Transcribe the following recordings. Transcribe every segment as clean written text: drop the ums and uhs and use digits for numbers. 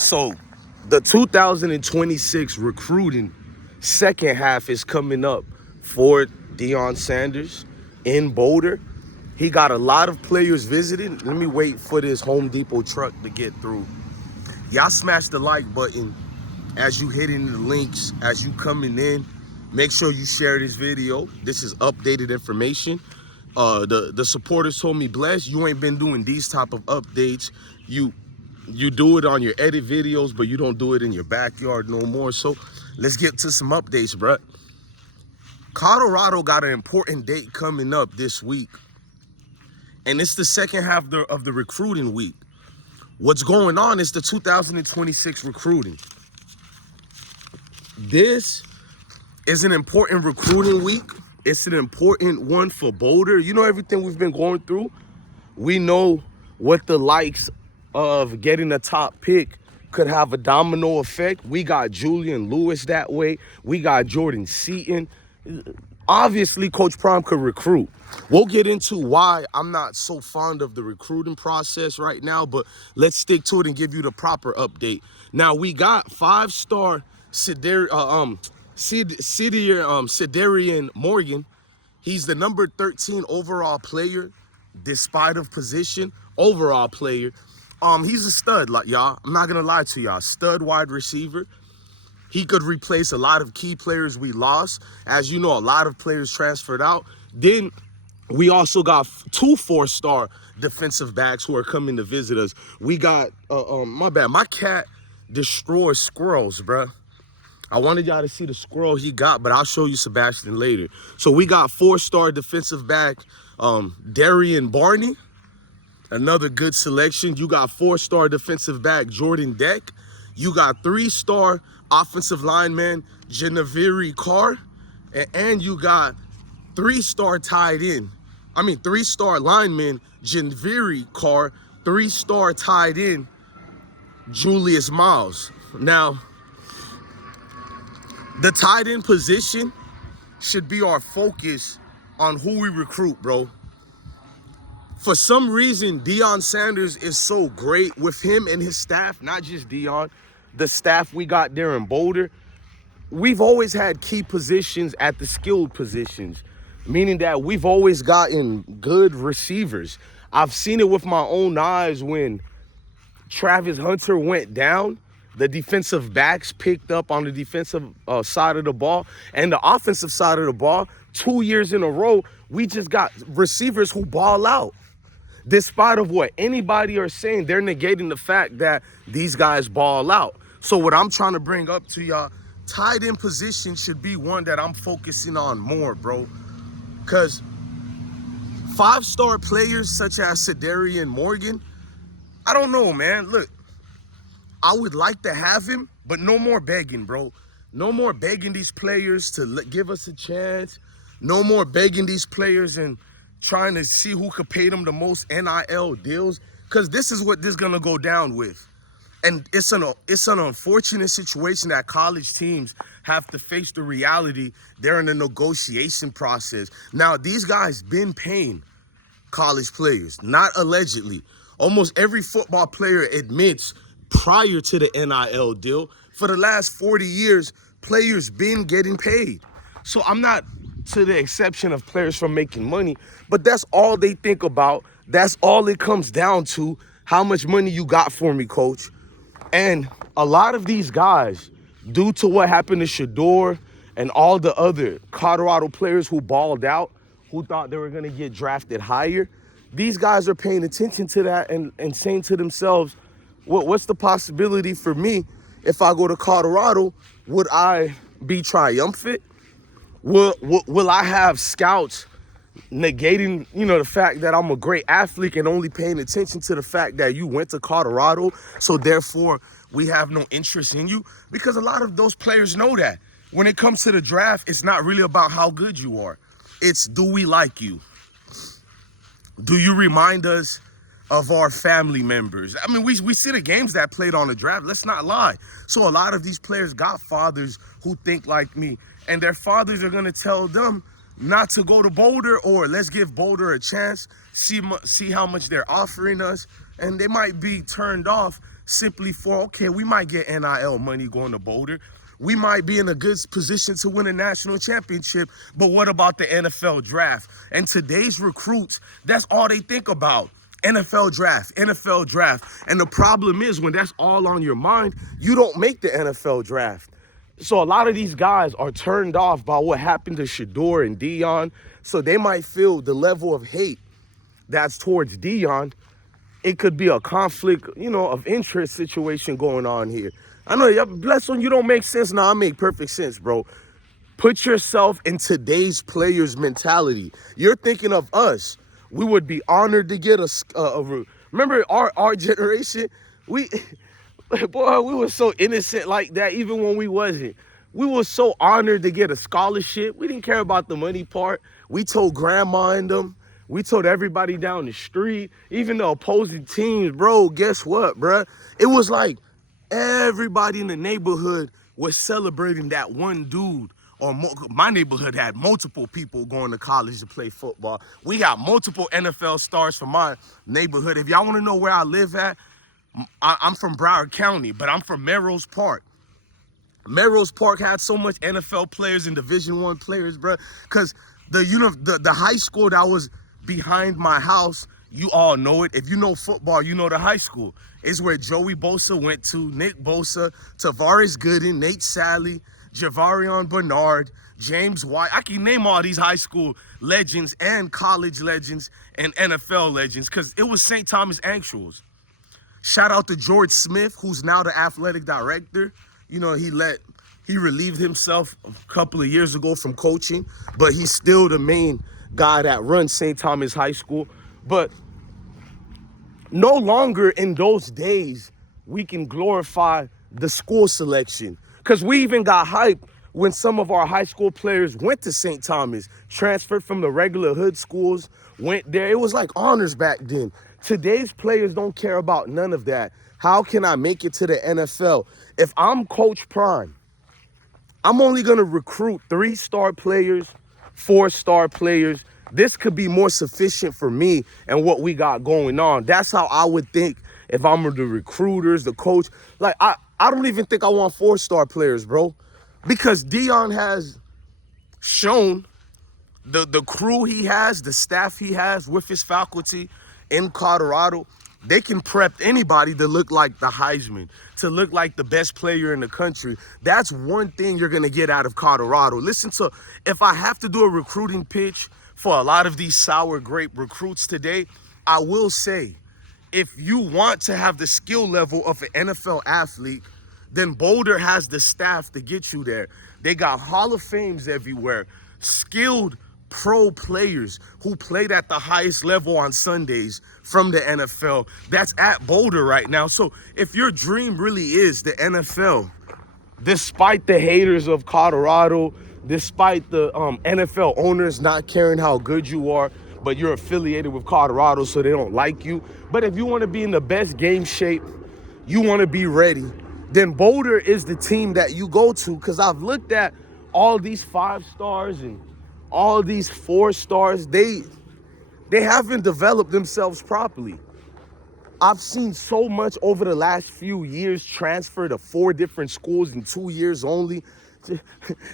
So the 2026 recruiting second half is coming up for Deion Sanders in Boulder. He got a lot of players visiting. Let me wait for this Home Depot truck to get through. Y'all smash the like button as you hitting the links, as you coming in. Make sure you share this video. This is updated information. The supporters told me, Bless, you ain't been doing these type of updates. You do it on your edit videos, but you don't do it in your backyard no more. So let's get to some updates, bruh. Colorado got an important date coming up this week, and it's the second half of the recruiting week. What's going on is the 2026 recruiting. This is an important recruiting week. It's an important one for Boulder. You know everything we've been going through. We know what the likes of getting a top pick could have a domino effect. We got Julian Lewis that way. We got Jordan Seaton. Obviously, Coach Prime could recruit. We'll get into why I'm not so fond of the recruiting process right now, but let's stick to it and give you the proper update. Now, we got five-star Sidarian Morgan. He's the number 13 overall player, despite of position, overall player. He's a stud, like y'all. I'm not gonna lie to y'all. Stud wide receiver. He could replace a lot of key players we lost. As you know, a lot of players transferred out. Then we also got two four-star defensive backs who are coming to visit us. We got, my bad, my cat destroys squirrels, bruh. I wanted y'all to see the squirrel he got, but I'll show you Sebastian later. So we got four-star defensive back, Darian Barney. Another good selection. You got four-star defensive back, Jordan Deck. You got three-star offensive lineman, Geneveri Carr. And you got three-star lineman, Geneveri Carr. Three-star tight end, Julius Miles. Now, the tight end position should be our focus on who we recruit, bro. For some reason, Deion Sanders is so great with him and his staff, not just Deion, the staff we got there in Boulder. We've always had key positions at the skilled positions, meaning that we've always gotten good receivers. I've seen it with my own eyes when Travis Hunter went down. The defensive backs picked up on the defensive side of the ball, and the offensive side of the ball, 2 years in a row, we just got receivers who ball out. Despite of what anybody are saying, they're negating the fact that these guys ball out. So what I'm trying to bring up to y'all, tight end position should be one that I'm focusing on more, bro. Because five-star players such as Sidarian Morgan, I don't know, man. Look, I would like to have him, but no more begging, bro. No more begging these players to give us a chance. No more begging these players and trying to see who could pay them the most NIL deals, because this is what this is going to go down with. And it's an unfortunate situation that college teams have to face the reality. They're in a negotiation process. Now, these guys been paying college players, not allegedly. Almost every football player admits prior to the NIL deal, for the last 40 years, players been getting paid. So I'm not to the exception of players from making money, but that's all they think about. That's all it comes down to. How much money you got for me, coach? And a lot of these guys, due to what happened to Shador and all the other Colorado players who balled out, who thought they were going to get drafted higher, these guys are paying attention to that and saying to themselves, what's the possibility for me if I go to Colorado? Would I be triumphant? Will I have scouts negating, the fact that I'm a great athlete and only paying attention to the fact that you went to Colorado, so therefore we have no interest in you? Because a lot of those players know that. When it comes to the draft, it's not really about how good you are. It's, do we like you? Do you remind us of our family members? I mean, we see the games that played on the draft. Let's not lie. So a lot of these players got fathers who think like me, and their fathers are going to tell them not to go to Boulder, or let's give Boulder a chance, see how much they're offering us, and they might be turned off simply for, okay, we might get NIL money going to Boulder. We might be in a good position to win a national championship, but what about the NFL draft? And today's recruits, that's all they think about. NFL draft, NFL draft. And the problem is when that's all on your mind, you don't make the NFL draft. So a lot of these guys are turned off by what happened to Shador and Deion. So they might feel the level of hate that's towards Deion. It could be a conflict, of interest situation going on here. I know, bless when you don't make sense. No, I make perfect sense, bro. Put yourself in today's players' mentality. You're thinking of us. We would be honored to get remember our generation? Boy, we were so innocent like that, even when we wasn't. We were so honored to get a scholarship. We didn't care about the money part. We told grandma and them. We told everybody down the street, even the opposing teams, bro, guess what, bruh? It was like everybody in the neighborhood was celebrating that one dude. Or my neighborhood had multiple people going to college to play football. We got multiple NFL stars from my neighborhood. If y'all want to know where I live at, I'm from Broward County, but I'm from Melrose Park. Melrose Park had so much NFL players and Division I players, bro. Because the high school that was behind my house, you all know it. If you know football, you know the high school. It's where Joey Bosa went to, Nick Bosa, Tavares Gooden, Nate Sally, Javarion Bernard, James White. I can name all these high school legends and college legends and NFL legends because it was St. Thomas Actuals. Shout out to George Smith, who's now the athletic director. He relieved himself a couple of years ago from coaching, but he's still the main guy that runs St. Thomas High School. But no longer in those days we can glorify the school selection, because we even got hype when some of our high school players went to St. Thomas, transferred from the regular hood schools, went there. It was like honors back then. Today's players don't care about none of that. How can I make it to the NFL? If I'm Coach Prime, I'm only going to recruit 3-star players, 4-star players. This could be more sufficient for me and what we got going on. That's how I would think if I'm the recruiters, the coach. Like, I don't even think I want 4-star players, bro. Because Deion has shown the crew he has, the staff he has with his faculty in Colorado, they can prep anybody to look like the Heisman, to look like the best player in the country. That's one thing you're going to get out of Colorado. Listen to, if I have to do a recruiting pitch for a lot of these sour grape recruits today, I will say, if you want to have the skill level of an NFL athlete, then Boulder has the staff to get you there. They got Hall of Fames everywhere, skilled pro players who played at the highest level on Sundays from the NFL. That's at Boulder right now. So if your dream really is the NFL, despite the haters of Colorado, despite the NFL owners not caring how good you are, but you're affiliated with Colorado so they don't like you. But if you want to be in the best game shape, you want to be ready, then Boulder is the team that you go to. Because I've looked at all these 5-stars and all these 4-stars, they haven't developed themselves properly. I've seen so much over the last few years transfer to 4 different schools in 2 years only.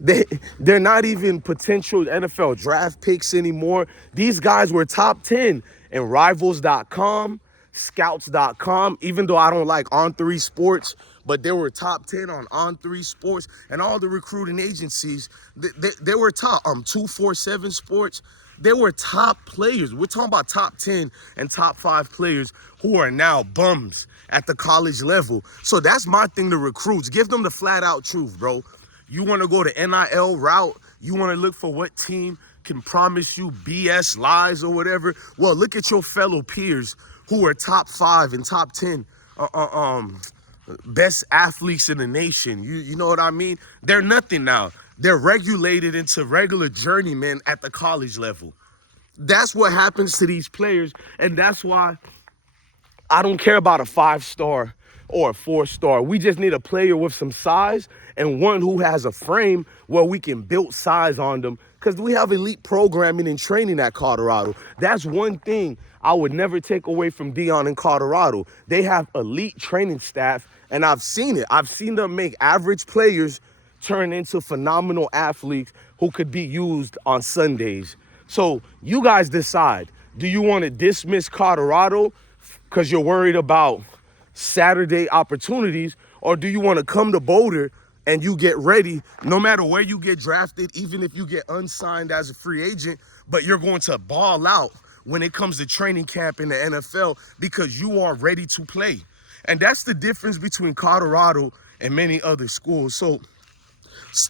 They're not even potential NFL draft picks anymore. These guys were top 10 in Rivals.com, Scouts.com, even though I don't like On3 Sports, but they were top 10 on On3 Sports, and all the recruiting agencies, they were top. 247 Sports, they were top players. We're talking about top 10 and top 5 players who are now bums at the college level. So that's my thing to recruits. Give them the flat out truth, bro. You want to go the NIL route? You want to look for what team can promise you BS lies or whatever? Well, look at your fellow peers who are top 5 and top 10 best athletes in the nation. You know what I mean? They're nothing now. They're regulated into regular journeymen at the college level. That's what happens to these players, and that's why I don't care about a 5-star or a 4-star. We just need a player with some size and one who has a frame where we can build size on them, because we have elite programming and training at Colorado. That's one thing I would never take away from Deion in Colorado. They have elite training staff, and I've seen it. I've seen them make average players turn into phenomenal athletes who could be used on Sundays. So you guys decide. Do you want to dismiss Colorado because you're worried about Saturday opportunities, or do you want to come to Boulder and you get ready no matter where you get drafted, even if you get unsigned as a free agent, but you're going to ball out when it comes to training camp in the NFL because you are ready to play? And that's the difference between Colorado and many other schools. So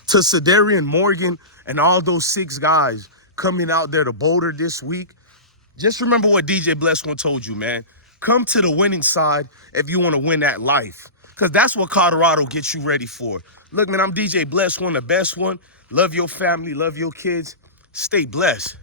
to Cedarian Morgan and all those 6 guys coming out there to Boulder this week, just remember what DJ Bless One told you, man. Come to the winning side if you want to win that life, because that's what Colorado gets you ready for. Look, man, I'm DJ Bless One, the best one. Love your family, love your kids. Stay blessed.